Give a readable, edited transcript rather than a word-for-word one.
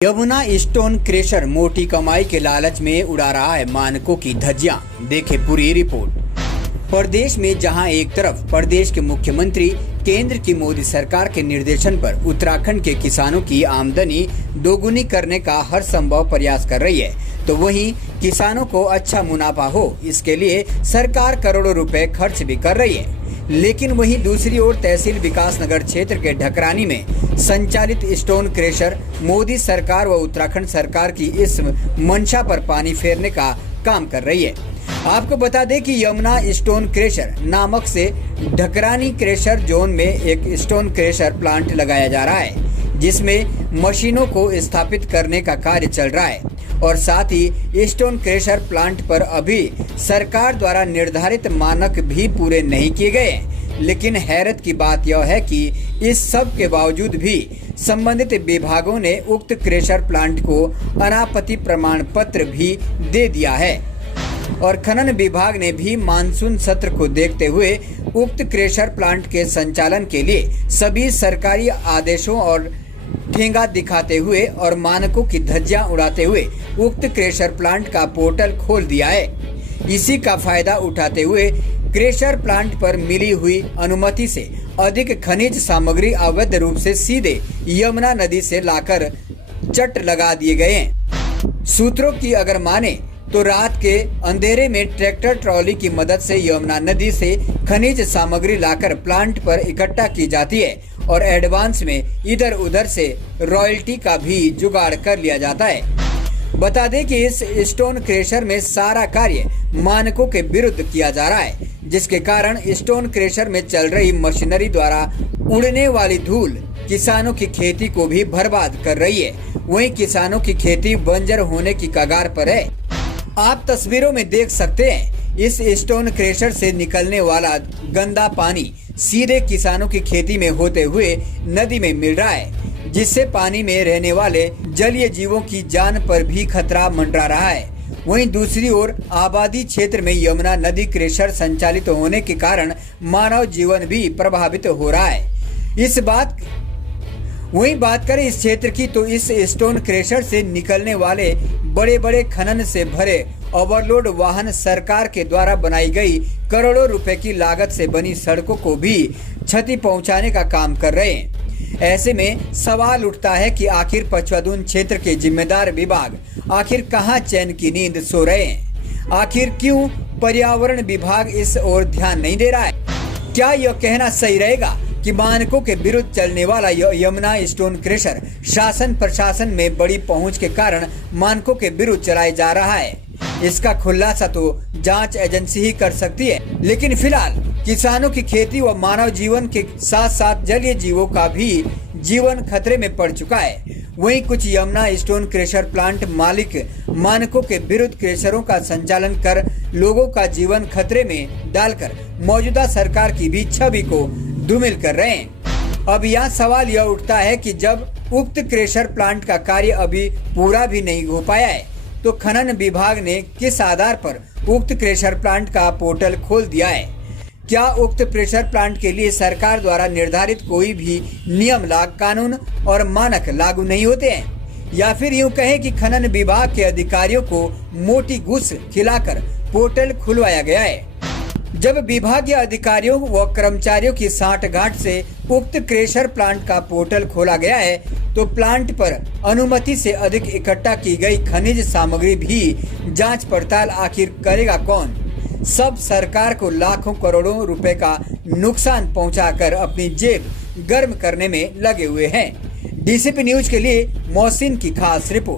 Yamuna stone crusher मोटी कमाई के लालच में उड़ा रहा है मानकों की धज्जियां। देखें पूरी रिपोर्ट। प्रदेश में जहां एक तरफ प्रदेश के मुख्यमंत्री केंद्र की मोदी सरकार के निर्देशन पर उत्तराखंड के किसानों की आमदनी दोगुनी करने का हर संभव प्रयास कर रही है, तो वहीं किसानों को अच्छा मुनाफा हो इसके लिए सरकार करोड़ों रुपए खर्च भी कर रही है। लेकिन वहीं दूसरी ओर तहसील विकासनगर क्षेत्र के ढकरानी में संचालित स्टोन क्रेशर मोदी सरकार व उत्तराखंड सरकार की इस मंशा पर पानी फेरने का काम कर रही है। आपको बता दें कि यमुना स्टोन क्रेशर नामक से ढकरानी क्रेशर जोन में एक स्टोन क्रेशर प्लांट लगाया जा रहा है, जिसमें मशीनों को स्थापित करने का कार्य चल रहा है और साथ ही स्टोन क्रेशर प्लांट पर अभी सरकार द्वारा निर्धारित मानक भी पूरे नहीं किए गए हैं। लेकिन हैरत की बात यह है कि इस सब के बावजूद भी संबंधित विभागों ने उक्त क्रेशर प्लांट को अनापत्ति प्रमाण पत्र भी दे दिया है और खनन विभाग ने भी मानसून सत्र को देखते हुए उक्त क्रेशर प्लांट के संचालन के लिए सभी सरकारी आदेशों और ठेंगा दिखाते हुए और मानकों की धज्जियां उड़ाते हुए उक्त क्रेशर प्लांट का पोर्टल खोल दिया है। इसी का फायदा उठाते हुए क्रेशर प्लांट पर मिली हुई अनुमति से अधिक खनिज सामग्री अवैध रूप से सीधे यमुना नदी से लाकर चट लगा दिए गए हैं। सूत्रों की अगर माने तो रात के अंधेरे में ट्रैक्टर ट्रॉली की मदद से यमुना नदी से खनिज सामग्री लाकर प्लांट पर इकट्ठा की जाती है और एडवांस में इधर उधर से रॉयल्टी का भी जुगाड़ कर लिया जाता है। बता दें कि इस स्टोन क्रेशर में सारा कार्य मानकों के विरुद्ध किया जा रहा है, जिसके कारण स्टोन क्रेशर में चल रही मशीनरी द्वारा उड़ने वाली धूल किसानों की खेती को भी बर्बाद कर रही है। वहीं किसानों की खेती बंजर होने की कगार पर है। आप तस्वीरों में देख सकते हैं, इस स्टोन क्रेशर से निकलने वाला गंदा पानी सीधे किसानों की खेती में होते हुए नदी में मिल रहा है, जिससे पानी में रहने वाले जलीय जीवों की जान पर भी खतरा मंडरा रहा है। वहीं दूसरी ओर आबादी क्षेत्र में यमुना नदी क्रेशर संचालित होने के कारण मानव जीवन भी प्रभावित हो रहा है। वहीं बात करें इस क्षेत्र की, तो इस स्टोन क्रेशर से निकलने वाले बड़े बड़े खनन से भरे ओवरलोड वाहन सरकार के द्वारा बनाई गई करोड़ों रुपए की लागत से बनी सड़कों को भी क्षति पहुंचाने का काम कर रहे हैं। ऐसे में सवाल उठता है कि आखिर पचवादून क्षेत्र के जिम्मेदार विभाग आखिर कहां चैन की नींद सो रहे हैं? आखिर क्यों पर्यावरण विभाग इस ओर ध्यान नहीं दे रहा है? क्या यह कहना सही रहेगा कि मानकों के विरुद्ध चलने वाला यमुना स्टोन क्रेशर शासन प्रशासन में बड़ी पहुंच के कारण मानकों के विरुद्ध चलाया जा रहा है? इसका खुलासा तो जांच एजेंसी ही कर सकती है। लेकिन फिलहाल किसानों की खेती व मानव जीवन के साथ साथ जलीय जीवों का भी जीवन खतरे में पड़ चुका है। वहीं कुछ यमुना स्टोन क्रेशर प्लांट मालिक मानकों के विरुद्ध क्रेशरों का संचालन कर लोगों का जीवन खतरे में डालकर मौजूदा सरकार की भी छवि को धूमिल कर रहे हैं। अब यहाँ सवाल यह उठता है कि जब उक्त क्रेशर प्लांट का कार्य अभी पूरा भी नहीं हो पाया है, तो खनन विभाग ने किस आधार पर उक्त क्रेशर प्लांट का पोर्टल खोल दिया है? क्या उक्त प्रेशर प्लांट के लिए सरकार द्वारा निर्धारित कोई भी नियम कानून और मानक लागू नहीं होते हैं? या फिर यूं कहें कि खनन विभाग के अधिकारियों को मोटी घूस खिलाकर पोर्टल खुलवाया गया है? जब विभागीय अधिकारियों व कर्मचारियों की सांठगांठ से उक्त क्रेशर प्लांट का पोर्टल खोला गया है, तो प्लांट पर अनुमति से अधिक इकट्ठा की गई खनिज सामग्री भी जांच पड़ताल आखिर करेगा कौन? सब सरकार को लाखों करोड़ों रुपए का नुकसान पहुंचाकर अपनी जेब गर्म करने में लगे हुए हैं। डीसीपी न्यूज के लिए मोहसिन की खास रिपोर्ट।